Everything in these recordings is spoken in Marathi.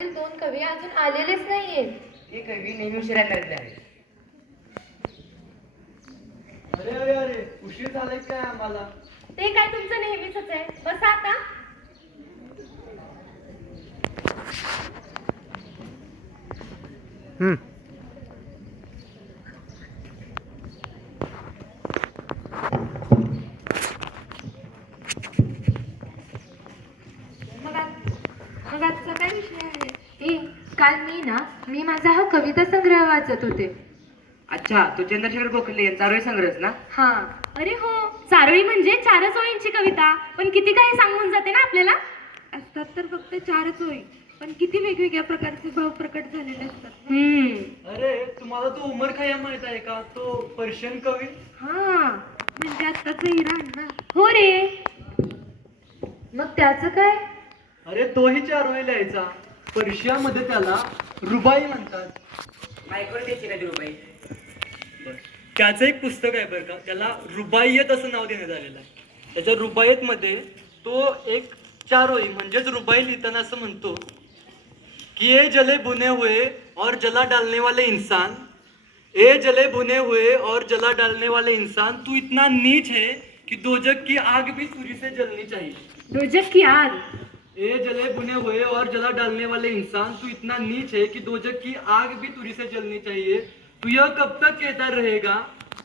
दोन कवी अजून आलेलेच नाहीयेत. ते कवी नेहमी उशिरा करतले आहेत. अरे अरे अरे उशीर झालाय काय आम्हाला? ते काय तुमचं नेहमीच आहे. बसा आता. मग आजचा काय विषय आहे? काल मी माझा हा कविता संग्रह वाचत होते. अच्छा, तो चंद्रशेखर गोखले यांचा रोय संग्रह ना? हा. अरे हो, चारोळी म्हणजे 4च ओळींची कविता, पण किती काही सांगून जाते ना आपल्याला. असतात तर फक्त 4च ओळी, पण किती वेगवेगळ्या प्रकारचे भाव प्रकट झालेले असतात. अरे तुम्हाला तो उमर खय्याम माहित आहे का? तो पर्शियन कवी. हा, म्हणजे आत्ताच इराण ना. हो रे. मग त्याचं काय? अरे तोही चारोळी लिहायचा. पर्शियामध्ये त्याला रुबाई म्हणतात. मायकोर द्यायची का ती रुबाई? त्याचं एक पुस्तक आहे बरं का, त्याला रुबाईयत असं नाव देण्यात आलेलं आहे. त्याच्या रुबाईयत मध्ये तो एक चारोळी म्हणजेच रुबाई लिहिताना असं म्हणतो कि ये जले बुने हुए और जला डालने वाले इंसान, ए जले बुने हुए और जला डालने वाले इंसान, तू इतना नीच है कि दोजक की आग भी सूर्य से जलनी चाहिए. दोजक की आग. ए जले बुने हुए और जला डालने वाले इंसान, तू इतना नीच है कि दोजक की आग भी तुरी से जलनी चाहिए. तू यह कब तक कहता रहेगा,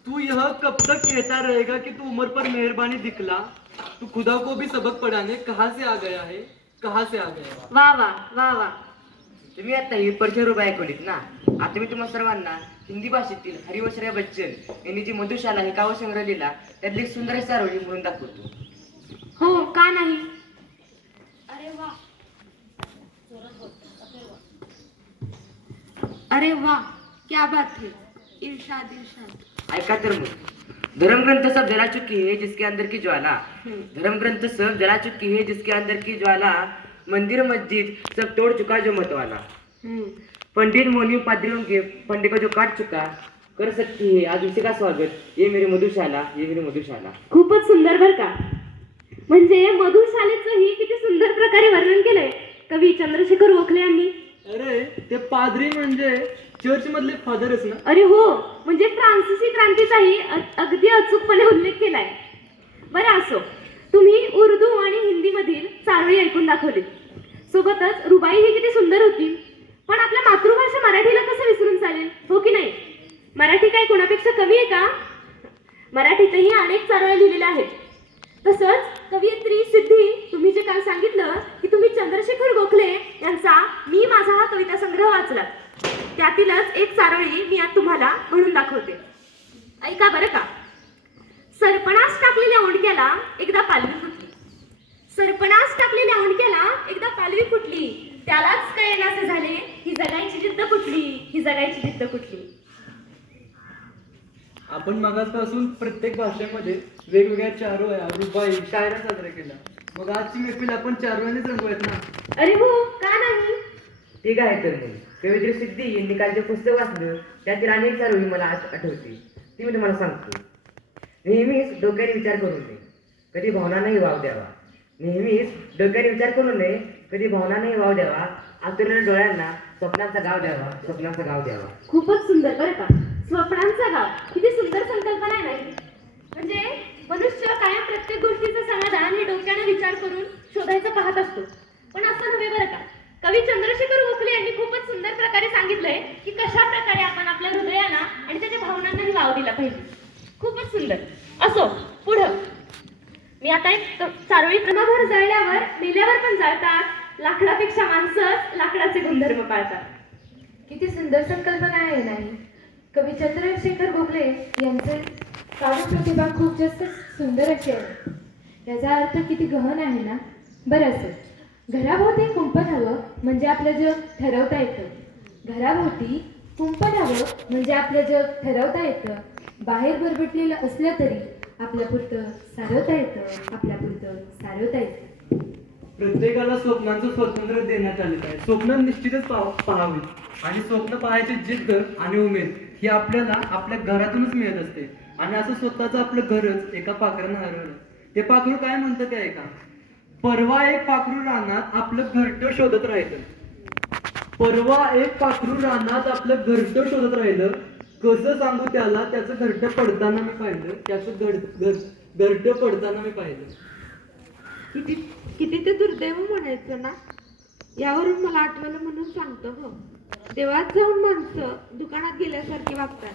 तू यह कब तक कहता रहेगा कि तू उम्र पर मेहरबानी दिखला, तू खुदा को भी सबक पढ़ाने कहाँ से आ गया है, कहाँ से आ गया. वा वा वा वा. तुम्ही आता ही पर्शियन रुबाई ऐकवलीत ना. आता मी तुम्हा सर्वांना हिंदी भाषेतील हरिवंशराय बच्चन यांनी जी मधुशाला हे काव्यसंग्रह लिहिला त्यातली एक सुंदर चारोळी म्हणून दाखवतो. हो, का नाही. अरे वा. अरे वाह, क्या बात है. इरशाद इरशाद. ऐका तर मग. धर्मग्रंथ सब जला चुकी है जिसके अंदर की ज्वाला. धर्मग्रंथ सब जला चुकी है जिसके अंदर की ज्वाला. मंदिर मस्जिद सब तोड़ चुका जो मतवाला. पंडित मोनी पादरियों के फंडे को जो काट चुका, कर सकती है आज उसी का स्वागत, ये मेरी मधुशाला, ये मेरी मधुशाला. खूपच सुंदर बर का. म्हणजे मधुशालेचंही किती सुंदर प्रकारे वर्णन केलंय कवी चंद्रशेखर गोखले यांनी. अरे ते पादरी म्हणजे चर्च मधले फादरच ना. अरे हो, म्हणजे फ्रान्सिसी क्रांतीचाही अगदी अचूकपणे उल्लेख केलाय. बरं असो, तुम्ही उर्दू आणि हिंदी मधील चारोळी ऐकून दाखवली. सोबतच रुबाई ही किती सुंदर होती. पण आपल्या मातृभाषा मराठीला कसं विसरून चालेल, हो की नाही. मराठी काय कोणापेक्षा कमी आहे का? मराठीतही अनेक चारोळ्या लिहिलेल्या आहेत. तसंच कवयित्री सिद्धी, तुम्ही जे काल सांगितलं की तुम्ही चंद्रशेखर गोखले यांचा मी माझा हा कविता संग्रह वाचला, त्यातीलच एक चारोळी मी आज तुम्हाला म्हणून दाखवते. ऐका बरं का. सरपणास टाकलेल्या ओंडक्याला एकदा पालवी फुटली. सरपणास टाकलेल्या ओंडक्याला एकदा पालवी फुटली. त्यालाच कळेनासे झाले ही जगायची जिद्द कुठली, ही जगायची जिद्द कुठली. आपण मगाचपासून प्रत्येक भाषेमध्ये वेगवेगळ्या चारोळ्या, रुबाई, शायरा साजऱ्या केल्या. मग आजची मैफिल आपण चारोळ्यानेच रंगवूयात ना. अरे हो, का नाही. ठीक आहे तर मग. कवयित्री सिद्धी यांनी काल जे पुस्तक वाचलं त्यातील अनेक चारोळी मला आज आठवते, ती मी तुम्हाला सांगतो. नेहमीच डोक्याने विचार करू नये, कधी भावनांनाही वाव द्यावा. नेहमीच डोक्याने विचार करू नये, कधी भावनांनाही वाव द्यावा. आतुरलेल्या डोळ्यांना स्वप्नांचा गाव द्यावा, स्वप्नांचा गाव द्यावा. खूपच सुंदर बरं का. स्वप्नांचा गाव, किती सुंदर संकल्पना आहे नाही. म्हणजे मनुष्य कायम प्रत्येक गोष्टीचं समाधान हे डोक्याने विचार करून शोधायचं पाहत असतो, पण असं नव्हे बरं का. कवी चंद्रशेखर गोखले यांनी खूपच सुंदर प्रकारे सांगितलंय की कशा प्रकारे आपण आपल्या हृदयाला आणि त्याच्या भावनांनाही वाव दिला पाहिजे. खूपच सुंदर. असो, पुढं मी आता एक चारोळी. क्रमभर जळल्यावर मेल्यावर पण जळतात. लाकडापेक्षा माणसंच लाकडाचे गुणधर्म पाळतात. किती सुंदर संकल्पना आहे नाही. कवी चंद्रशेखर गोखले यांचे काव्यप्रतिभा खूप जास्त सुंदर अशी आहे. याचा अर्थ किती गहन आहे ना. बरं असं, घराभोवती कुंपण हवं म्हणजे आपलं जग ठरवता येतं. घराभोवती कुंपण हवं म्हणजे आपलं जग ठरवता येतं. बाहेर बरबटलेलं असलं तरी आपल्यापुरतं सारवता येतं, आपल्यापुरतं सारवता येतं. प्रत्येकाला स्वप्नांचं स्वातंत्र्य देण्यात आलेलं आहे. स्वप्न निश्चितच पाहावी आणि स्वप्न पाहायची जिद्द आणि उमेद ही आपल्याला आपल्या घरातूनच मिळत असते. आणि असं स्वतःचं आपलं घरच एका पाखरानं हरवलं. ते पाखरू काय म्हणतं ते ऐका. परवा एक पाखरू रानात आपलं घरटं शोधत राहायचं. परवा एक पाखरू रानात आपलं घरटं शोधत राहिलं. कसं सांगू त्याला, त्याचं घरटं पडताना मी पाहिलं. घरटं पडताना मी पाहिलं. किती किती ते दुर्दैव म्हणायचं ना. यावरून मला आठवलं म्हणून सांगतो हो. देवात जाऊन माणसं दुकानात गेल्यासारखी वागतात.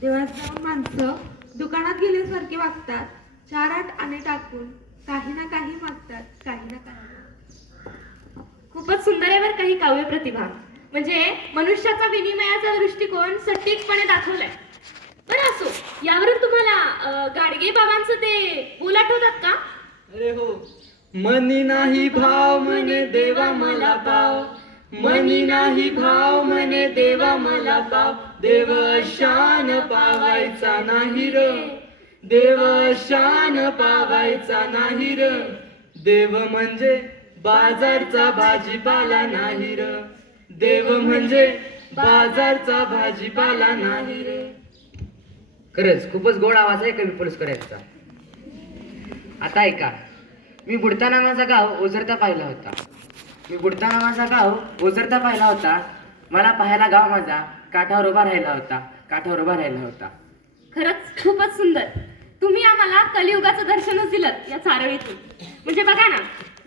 देवात जाऊन माणसं दुकानात गेल्यासारखी वागतात. 4-8 आणे टाकून काही ना काही मागतात, काही ना काही. खूपच सुंदर आहे बरं काही काव्य प्रतिभा. म्हणजे मनुष्याचा विनिमयाचा दृष्टिकोन सटीकपणे दाखवलाय. बरं असो, यावरून तुम्हाला गाडगे बाबांचं ते बोल आठवतात का? अरे हो. मनी नाही भाव म्हणे देवा मला पाव, मनी नाही भाव म्हणे देवा मला पाव, देव शान पावायचा नाही र, देव शान पावायचा नाही र, देव म्हणजे बाजारचा भाजीपाला नाही र, देव म्हणजे बाजारचा भाजीपाला नाही र. खरंच खूपच गोड आवाज आहे कवी पलुसकर यांचा. आता ऐका. मी बुडताना माझा गाव ओझरता पाहिला होता. मी बुडताना माझा गाव ओझरता पाहिला होता. मला पाहायला गाव माझा काठावर उभा राहिला होता, काठावर उभा राहिला होता. खरंच खूपच सुंदर. तुम्ही आम्हाला कलियुगाचं दर्शनच दिलं या चारळीतून. म्हणजे बघा ना,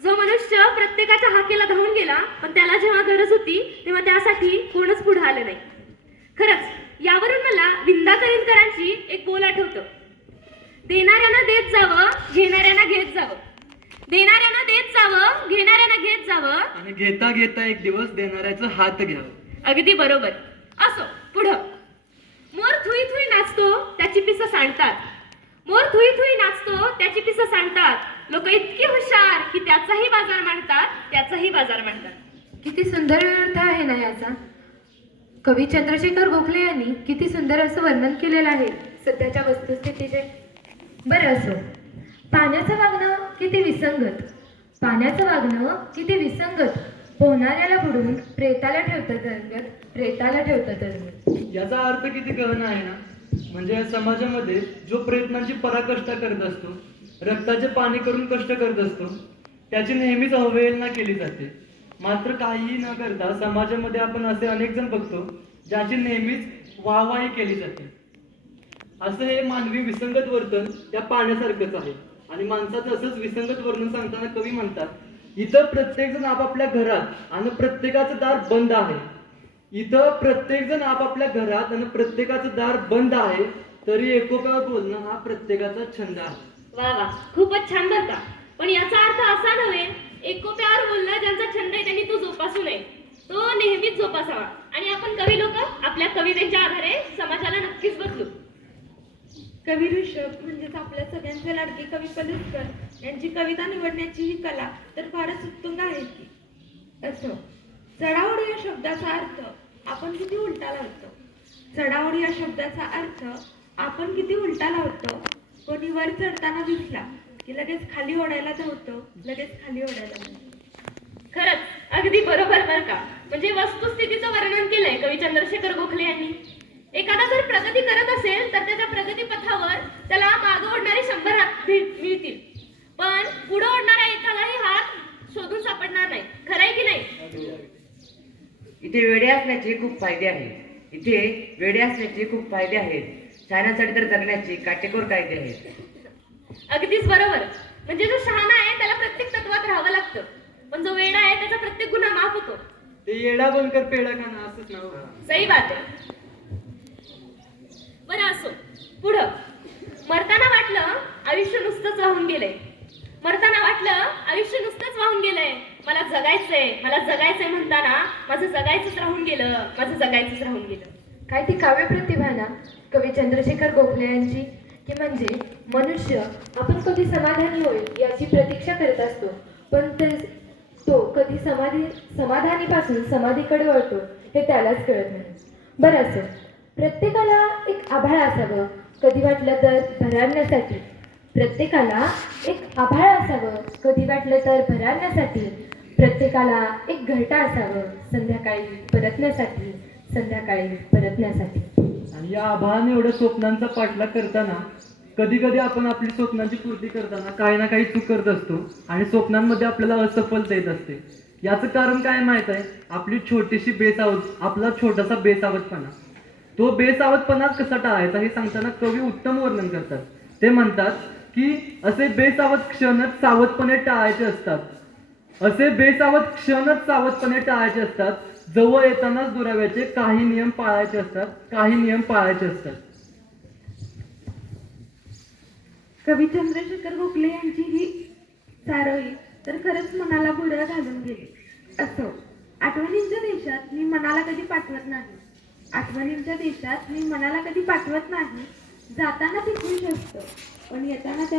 जो मनुष्य प्रत्येकाच्या हाकेला धावून गेला, पण त्याला जेव्हा गरज होती तेव्हा त्यासाठी कोणच पुढे आलं नाही. खरंच यावरून मला विंदा करिंदकरांची एक बोल आठवतं. देणाऱ्यांना देत जावं, घेणाऱ्यांना घेत जावं, देणाऱ्यांना देत जावं, घेणाऱ्यांना घेत जावं, आणि घेता घेता एक दिवस देणाऱ्याचं हात घ्यावं. अगदी बरोबर. असो पुढं. मोर थुई थुई नाचतो त्याची पिसं सांडतात, मोर थुई थुई नाचतो त्याची पिसं सांडतात, लोक इतकी हुशार की त्याचाही बाजार मांडतात, त्याचाही बाजार मांडतात. किती सुंदर अर्थ आहे ना याचा. कवी चंद्रशेखर गोखले यांनी किती सुंदर असं वर्णन केलेलं आहे सध्याच्या वस्तुस्थितीचे. बरं असो. पाण्याचं वागणं किती विसंगत, पाण्याचं वागणं किती विसंगत, पोहणाऱ्याला बुडवून प्रेताला ठेवतं तरंगत, प्रेताला ठेवतं तरंगत. याचा अर्थ किती गहन आहे ना. म्हणजे या समाजामध्ये जो प्रयत्नांची पराकाष्ठा करत असतो, रक्ताचे पाणी करून कष्ट करत असतो, त्याची नेहमीच अवहेलना केली जाते. मात्र काहीही न करता समाजामध्ये आपण असे अनेक जण बघतो ज्याची नेहमीच वाहवाही केली जाते. असं हे मानवी विसंगत वर्तन त्या पाण्यासारखंच आहे. आणि माणसाचं असंच विसंगत वर्णन सांगताना कवी म्हणतात, इथं प्रत्येक जण आपापल्या घरात आणि प्रत्येकाचं दार बंद आहे. इथं प्रत्येक जण आपापल्या घरात आणि प्रत्येकाचं दार बंद आहे, तरी एकोप्यावर बोलणं हा प्रत्येकाचा छंद आहे. वा वा, खूपच छान बरं का. पण याचा अर्थ असा नव्हे एकोप्यावर बोलणं ज्यांचा छंद आहे त्यांनी तो जोपासू नये, तो नेहमीच जोपासावा. आणि आपण कवी लोक आपल्या कवितेच्या आधारे समाजाला नक्कीच बदलू. कवी ऋषभ म्हणजेच आपल्या सगळ्यांचे लाडके कवी पलुसकर यांची कविता निवडण्याची ही कला तर फारच उत्तुंग आहे की. असो. चढाओढ या शब्दाचा अर्थ आपण किती उलटा लावतो. चढाओढ या शब्दाचा अर्थ आपण किती उलटा लावतो. कोणी वर चढताना दिसला की लगेच खाली ओढायला धावतो, लगेच खाली ओढायला धावतो. खरंच अगदी बरोबर बरं का. म्हणजे वस्तुस्थितीचं वर्णन केलंय कवी चंद्रशेखर गोखले यांनी. एखादा जर प्रगती करत असेल तर त्याच्या प्रगती पथावर त्याला मागं ओढणारे 100 हात मिळतील, पण पुढे ओढणारा एकालाही हात शोधून सापडणार नाही. खरंय की नाही? इथे वेडे असण्याचे खूप फायदे आहेत. इथे वेडे असण्याचे खूप फायदे आहेत. शहाण्यासाठी तर जगण्याचे काटेकोर कायदे आहेत. अगदीच बरोबर. म्हणजे जो शहाणा आहे त्याला प्रत्येक तत्वात राहावं लागतं, पण जो वेडा आहे त्याचा प्रत्येक गुन्हा माफ होतो. ते येडा बनकर पेडा खाना असंच नाव. सही बात आहे. बरं असो पुढं. मरताना वाटलं आयुष्य नुसतंच वाहून गेलंय, मरताना वाटलं आयुष्य नुसतंच वाहून गेलंय, मला जगायचंय, मला जगायचंय म्हणताना माझं जगायचंच राहून गेलं, माझं जगायचंच राहून गेलं. काय ती काव्य प्रतिभा ना कवी चंद्रशेखर गोखले यांची. की म्हणजे मनुष्य आपण कधी समाधानी होईल याची प्रतीक्षा करत असतो, पण तो कधी समाधानीपासून समाधीकडे वळतो हे त्यालाच कळत नाही. बरं असो. प्रत्येकाला एक आभाळ असावं कधी वाटलं तर भरारण्यासाठी, प्रत्येकाला एक आभाळ असावं कधी वाटलं तर भरारण्यासाठी, प्रत्येकाला एक घरटा असावं संध्याकाळी परतण्यासाठी, संध्याकाळी परतण्यासाठी. आणि या आभाळाने एवढ्या स्वप्नांचा पाठलाग करताना कधी कधी आपण आपली स्वप्नांची पूर्ती करताना काही ना काही चूक करत असतो आणि स्वप्नांमध्ये आपल्याला असफलता येत असते. याचं कारण काय माहित आहे? आपली छोटीशी आपला छोटासा बेसावधपणा. तो बेसावधपणा कसा टाळायचा हे सांगताना कवी उत्तम वर्णन करतात. ते म्हणतात की असे बेसावध क्षणच सावधपणे टाळायचे असतात. असे बेसावध क्षणच सावधपणे टाळायचे असतात. जवळ येतानाच दुराव्याचे काही नियम पाळायचे असतात. काही नियम पाळायचे असतात. कवी चंद्रशेखर गोखले यांची ही सारोळी तर खरंच मनाला बुडं घालून गेली. असो, आठवणींच्या देशात मी मनाला कधी पाठवत नाही. आठवणींच्या देशात मी मनाला कधी पाठवत नाही. जाताना ते खुश असतं, पण येताना त्याला